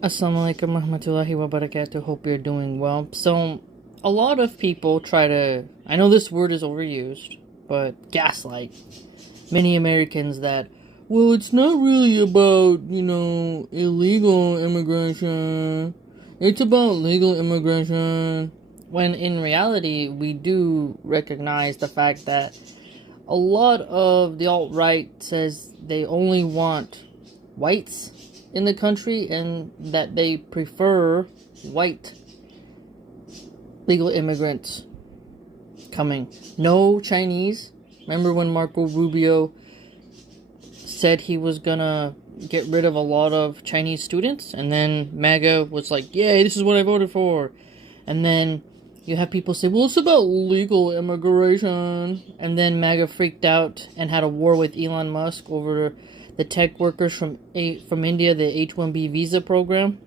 Assalamualaikum warahmatullahi wabarakatuh. Hope you're doing well. So, a lot of people try to, I know this word is overused, but gaslight many Americans that, well, it's not really about, illegal immigration. It's about legal immigration. When in reality, we do recognize the fact that a lot of the alt-right says they only want whites in the country and that they prefer white legal immigrants coming. No Chinese. Remember when Marco Rubio said he was gonna get rid of a lot of Chinese students? And then MAGA was like, yay, this is what I voted for. And then you have people say, well, it's about legal immigration. And then MAGA freaked out and had a war with Elon Musk over the tech workers from India, the H-1B visa program.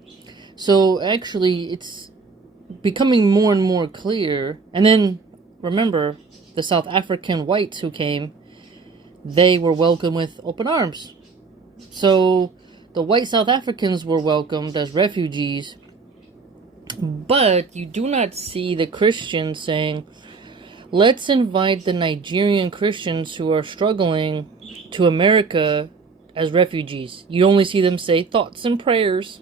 So actually, it's becoming more and more clear. And then, remember, the South African whites who came, they were welcomed with open arms. So the white South Africans were welcomed as refugees. But you do not see the Christians saying, let's invite the Nigerian Christians who are struggling to America as refugees. You only see them say thoughts and prayers.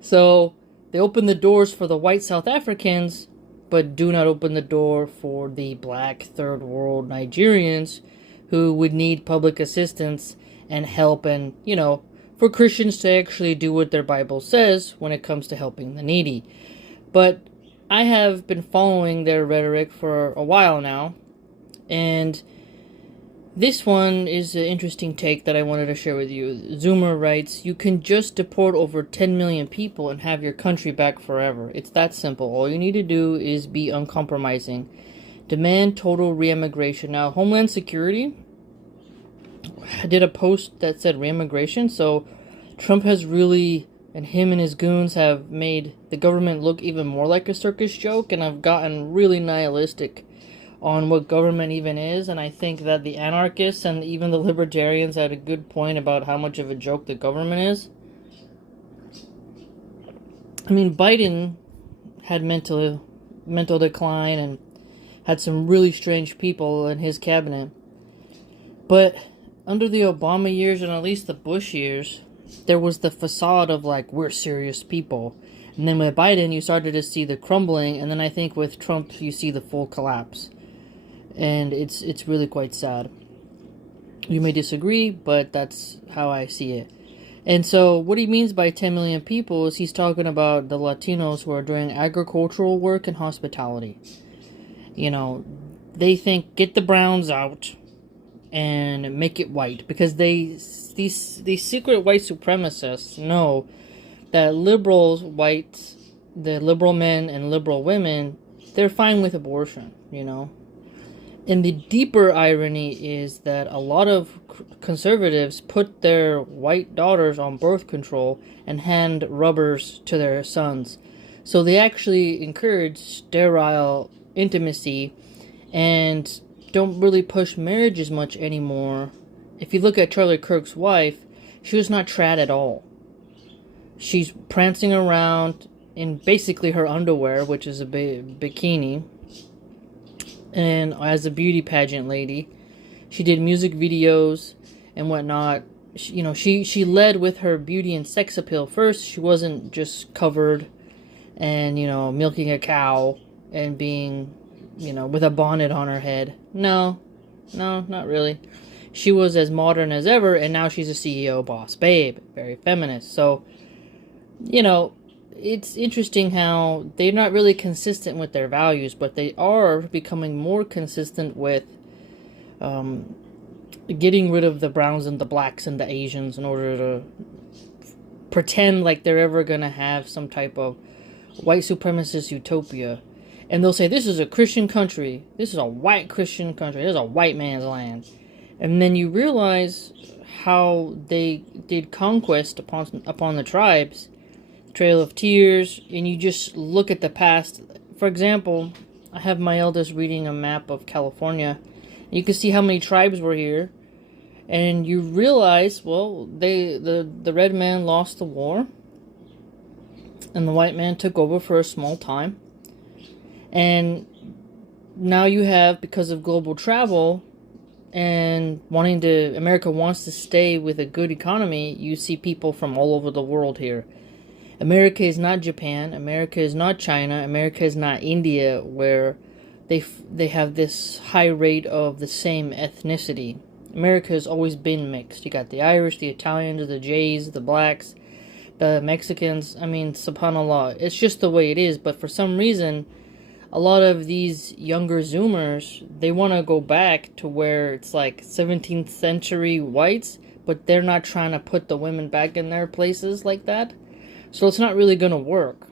So they open the doors for the white South Africans, but do not open the door for the black third world Nigerians who would need public assistance and help, and, for Christians to actually do what their Bible says when it comes to helping the needy. But I have been following their rhetoric for a while now, and this one is an interesting take that I wanted to share with you. Zoomer writes, you can just deport over 10 million people and have your country back forever. It's that simple. All you need to do is be uncompromising. Demand total re-immigration. Now, Homeland Security did a post that said re-immigration, so Trump has really, and him and his goons have made the government look even more like a circus joke, and have gotten really nihilistic on what government even is. And I think that the anarchists and even the libertarians had a good point about how much of a joke the government is. I mean, Biden had mental decline and had some really strange people in his cabinet. But under the Obama years and at least the Bush years, there was the facade of like, we're serious people. And then with Biden, you started to see the crumbling, and then I think with Trump, you see the full collapse. And it's really quite sad. You may disagree, but that's how I see it. And so what he means by 10 million people is he's talking about the Latinos who are doing agricultural work and hospitality. They think, get the browns out and make it white, because these secret white supremacists know that liberals, whites, the liberal men and liberal women, they're fine with abortion, And the deeper irony is that a lot of conservatives put their white daughters on birth control and hand rubbers to their sons. So they actually encourage sterile intimacy and don't really push marriage as much anymore. If you look at Charlie Kirk's wife, she was not trad at all. She's prancing around in basically her underwear, which is a bikini, and as a beauty pageant lady. She did music videos and whatnot. She led with her beauty and sex appeal first. She wasn't just covered and, milking a cow and being, with a bonnet on her head. No, not really. She was as modern as ever, and now she's a CEO boss babe. Very feminist. So, it's interesting how they're not really consistent with their values, but they are becoming more consistent with getting rid of the browns and the blacks and the Asians in order to pretend like they're ever going to have some type of white supremacist utopia. And they'll say, this is a Christian country. This is a white Christian country. This is a white man's land. And then you realize how they did conquest upon the tribes. Trail of Tears, and you just look at the past. For example, I have my eldest reading a map of California. You can see how many tribes were here, and you realize, well, the red man lost the war, and the white man took over for a small time. And now you have, because of global travel and America wants to stay with a good economy, you see people from all over the world here. America is not Japan, America is not China, America is not India, where they have this high rate of the same ethnicity. America has always been mixed. You got the Irish, the Italians, the Jays, the blacks, the Mexicans. I mean, subhanAllah, it's just the way it is. But for some reason, a lot of these younger Zoomers, they want to go back to where it's like 17th century whites, but they're not trying to put the women back in their places like that. So it's not really going to work.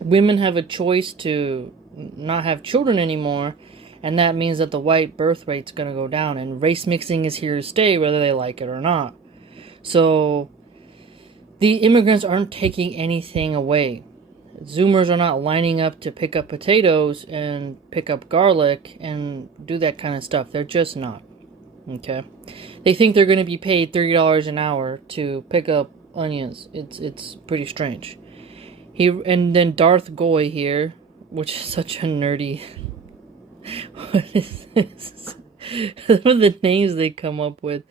Women have a choice to not have children anymore, and that means that the white birth rate's going to go down, and race mixing is here to stay whether they like it or not. So the immigrants aren't taking anything away. Zoomers are not lining up to pick up potatoes and pick up garlic and do that kind of stuff. They're just not. Okay? They think they're going to be paid $30 an hour to pick up onions. It's pretty strange. And then Darth Goy here, which is such a nerdy... What is this? Some of the names they come up with.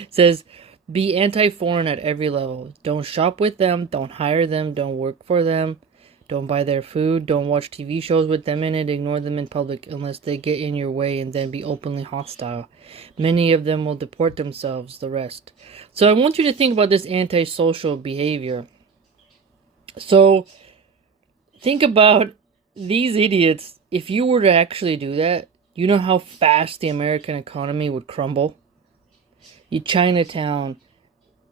It says, be anti-foreign at every level. Don't shop with them. Don't hire them. Don't work for them. Don't buy their food. Don't watch TV shows with them in it. Ignore them in public unless they get in your way, and then be openly hostile. Many of them will deport themselves, the rest. So I want you to think about this antisocial behavior. So think about these idiots. If you were to actually do that, you know how fast the American economy would crumble? You Chinatown,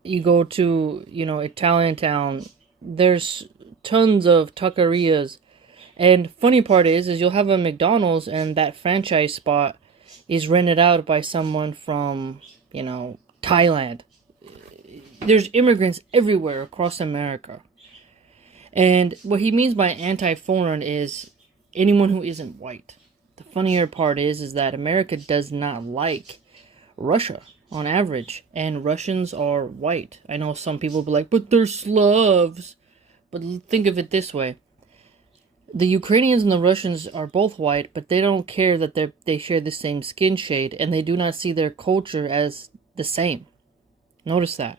you go to, Italian town, there's tons of taquerias. And funny part is you'll have a McDonald's and that franchise spot is rented out by someone from, Thailand. There's immigrants everywhere across America. And what he means by anti-foreign is anyone who isn't white. The funnier part is that America does not like Russia on average, and Russians are white. I know some people will be like, but they're Slavs. But think of it this way. The Ukrainians and the Russians are both white, but they don't care that they share the same skin shade, and they do not see their culture as the same. Notice that.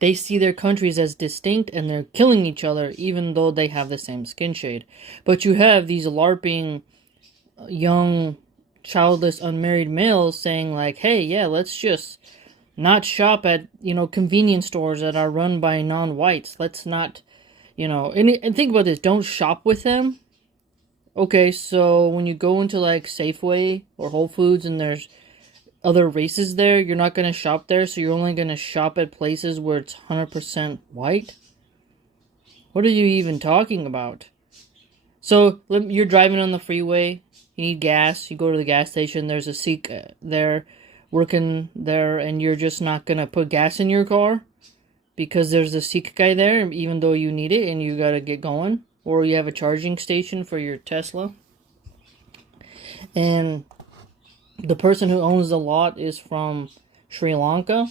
They see their countries as distinct, and they're killing each other even though they have the same skin shade. But you have these LARPing, young, childless, unmarried males saying like, hey, yeah, let's just not shop at, convenience stores that are run by non-whites. Let's not, and think about this. Don't shop with them. Okay, so when you go into like Safeway or Whole Foods and there's other races there, you're not going to shop there, so you're only going to shop at places where it's 100% white? What are you even talking about? So, you're driving on the freeway, you need gas, you go to the gas station, there's a Sikh there, working there, and you're just not going to put gas in your car? Because there's a Sikh guy there, even though you need it, and you got to get going? Or you have a charging station for your Tesla? And the person who owns the lot is from Sri Lanka.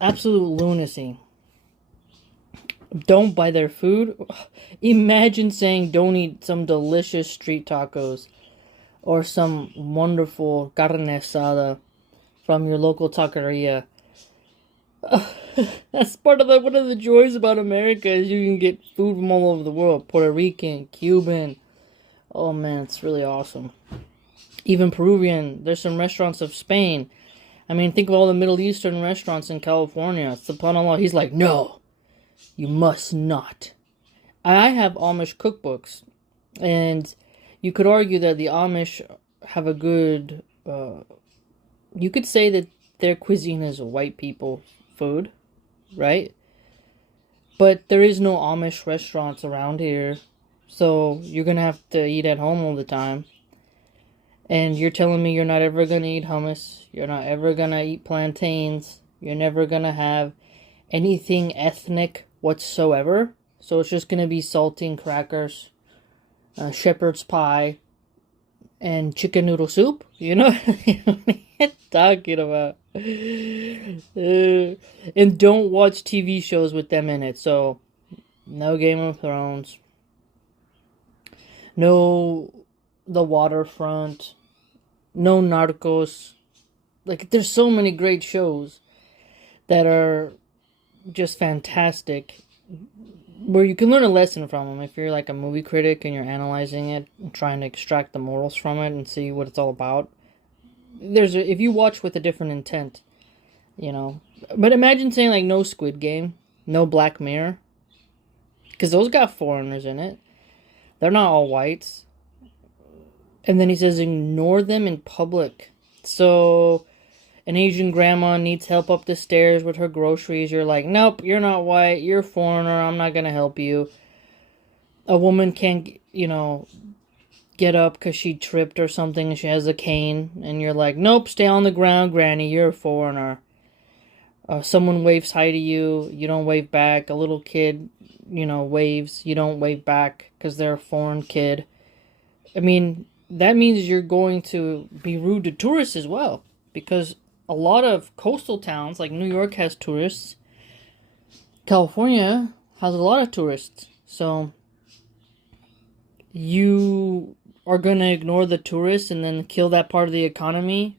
Absolute lunacy. Don't buy their food. Imagine saying don't eat some delicious street tacos or some wonderful carne asada from your local taqueria. That's one of the joys about America is you can get food from all over the world. Puerto Rican, Cuban. Oh man, it's really awesome. Even Peruvian. There's some restaurants of Spain. I mean, think of all the Middle Eastern restaurants in California. SubhanAllah, he's like, no, you must not. I have Amish cookbooks, and you could argue that the Amish have a good, you could say that their cuisine is white people food, right? But there is no Amish restaurants around here. So, you're going to have to eat at home all the time. And you're telling me you're not ever going to eat hummus. You're not ever going to eat plantains. You're never going to have anything ethnic whatsoever. So, it's just going to be saltine crackers, shepherd's pie, and chicken noodle soup. You know what I'm talking about. And don't watch TV shows with them in it. So, no Game of Thrones. No The Waterfront. No Narcos. Like, there's so many great shows that are just fantastic, where you can learn a lesson from them if you're like a movie critic and you're analyzing it and trying to extract the morals from it and see what it's all about. If you watch with a different intent, you know. But imagine saying like no Squid Game, no Black Mirror, because those got foreigners in it. They're not all whites. And then he says ignore them in public. So an Asian grandma needs help up the stairs with her groceries. You're like, nope, you're not white. You're a foreigner. I'm not going to help you. A woman can't, get up because she tripped or something and she has a cane. And you're like, nope, stay on the ground, granny. You're a foreigner. Someone waves hi to you. You don't wave back. A little kid, waves. You don't wave back because they're a foreign kid. I mean, that means you're going to be rude to tourists as well. Because a lot of coastal towns, like New York has tourists. California has a lot of tourists. So you are going to ignore the tourists and then kill that part of the economy,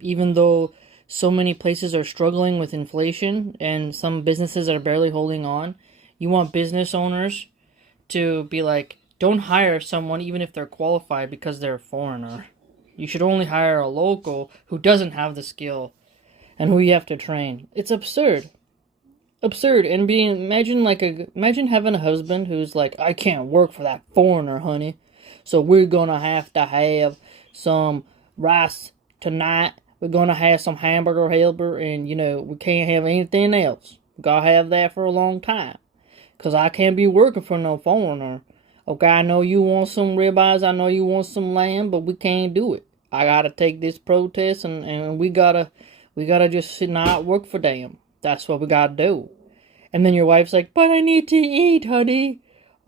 even though so many places are struggling with inflation and some businesses are barely holding on. You want business owners to be like, don't hire someone even if they're qualified because they're a foreigner. You should only hire a local who doesn't have the skill and who you have to train. It's absurd. Absurd. And imagine having a husband who's like, I can't work for that foreigner, honey. So we're gonna have to have some rice tonight. We're gonna have some hamburger helper, and we can't have anything else. We gotta have that for a long time. 'Cause I can't be working for no foreigner. Okay, I know you want some ribeyes, I know you want some lamb, but we can't do it. I gotta take this protest and we gotta just sit and not work for them. That's what we gotta do. And then your wife's like, but I need to eat, honey.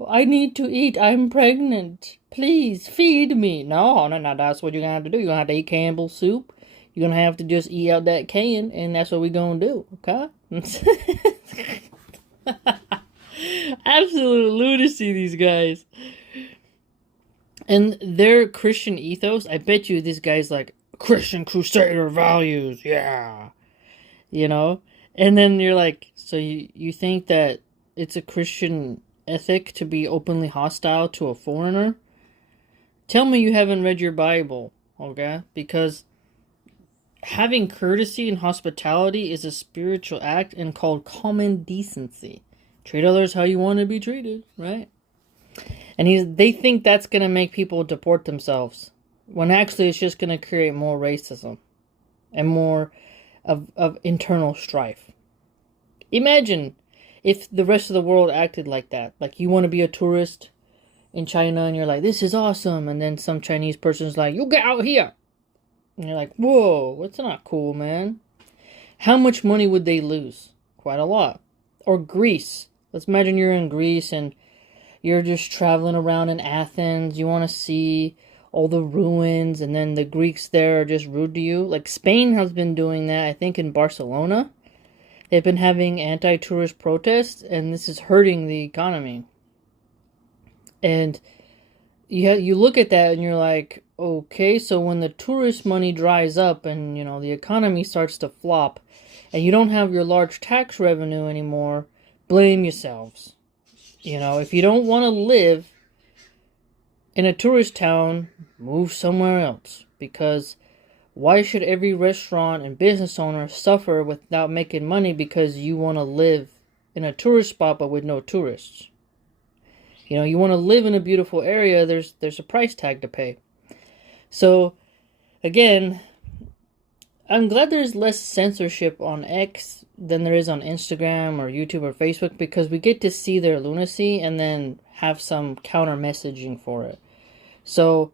I need to eat. I'm pregnant. Please feed me. No, that's what you're gonna have to do. You're gonna have to eat Campbell's soup. You're gonna have to just eat out that can, and that's what we're gonna do, okay? Absolute lunacy, these guys. And their Christian ethos, I bet you this guy's like, Christian Crusader values, yeah. And then you're like, so you think that it's a Christian ethic to be openly hostile to a foreigner? Tell me you haven't read your Bible, okay? Because having courtesy and hospitality is a spiritual act and called common decency. Treat others how you want to be treated, right? And they think that's going to make people deport themselves, when actually it's just going to create more racism and more of internal strife. Imagine if the rest of the world acted like that. Like, you want to be a tourist in China and you're like, this is awesome. And then some Chinese person's like, you get out here. And you're like, whoa, that's not cool, man. How much money would they lose? Quite a lot. Or Greece. Let's imagine you're in Greece and you're just traveling around in Athens. You want to see all the ruins, and then the Greeks there are just rude to you. Like, Spain has been doing that, I think, in Barcelona. They've been having anti-tourist protests, and this is hurting the economy. And you look at that and you're like, okay, so when the tourist money dries up and, the economy starts to flop, and you don't have your large tax revenue anymore, blame yourselves. If you don't want to live in a tourist town, move somewhere else. Because why should every restaurant and business owner suffer without making money because you want to live in a tourist spot but with no tourists? You want to live in a beautiful area, there's a price tag to pay. So, again, I'm glad there's less censorship on X than there is on Instagram or YouTube or Facebook, because we get to see their lunacy and then have some counter messaging for it. So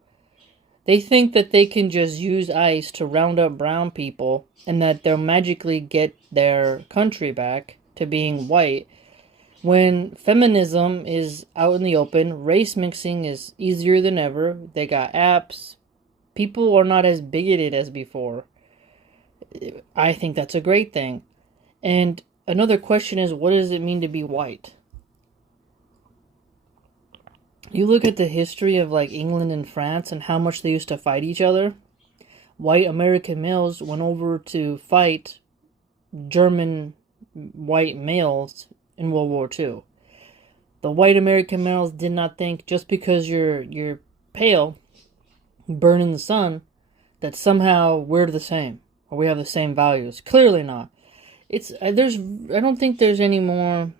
they think that they can just use ICE to round up brown people and that they'll magically get their country back to being white, when feminism is out in the open. Race mixing is easier than ever. They got apps. People are not as bigoted as before. I think that's a great thing. And another question is, what does it mean to be white? You look at the history of like England and France and how much they used to fight each other. White American males went over to fight German white males in World War II. The white American males did not think just because you're pale, burn in the sun, that somehow we're the same or we have the same values. Clearly not. I don't think there's any more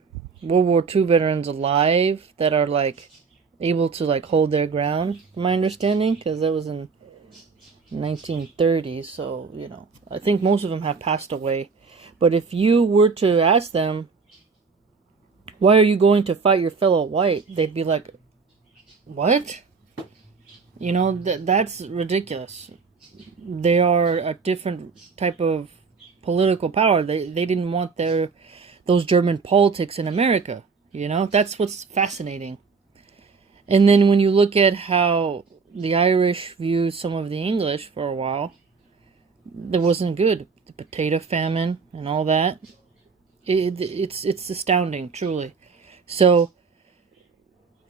World War II veterans alive that are like able to like hold their ground, from my understanding, because that was in 1930s. So I think most of them have passed away. But if you were to ask them, why are you going to fight your fellow white? They'd be like, what? That's ridiculous. They are a different type of political power. They didn't want those German politics in America. That's what's fascinating. And then when you look at how the Irish viewed some of the English for a while, that wasn't good. The potato famine and all that. It's astounding, truly. So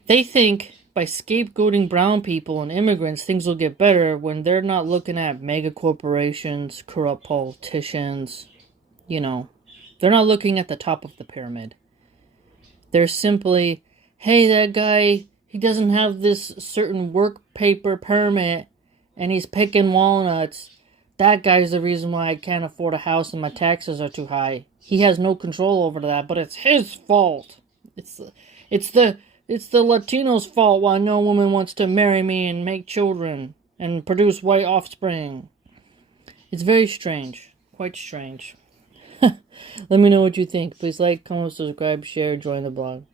they think by scapegoating brown people and immigrants, things will get better when they're not looking at mega corporations, corrupt politicians. They're not looking at the top of the pyramid. They're simply, hey, that guy, he doesn't have this certain work paper permit and he's picking walnuts. That guy's the reason why I can't afford a house and my taxes are too high. He has no control over that, but it's his fault. It's the Latino's fault why no woman wants to marry me and make children and produce white offspring. It's very strange. Quite strange. Let me know what you think. Please like, comment, subscribe, share, join the blog.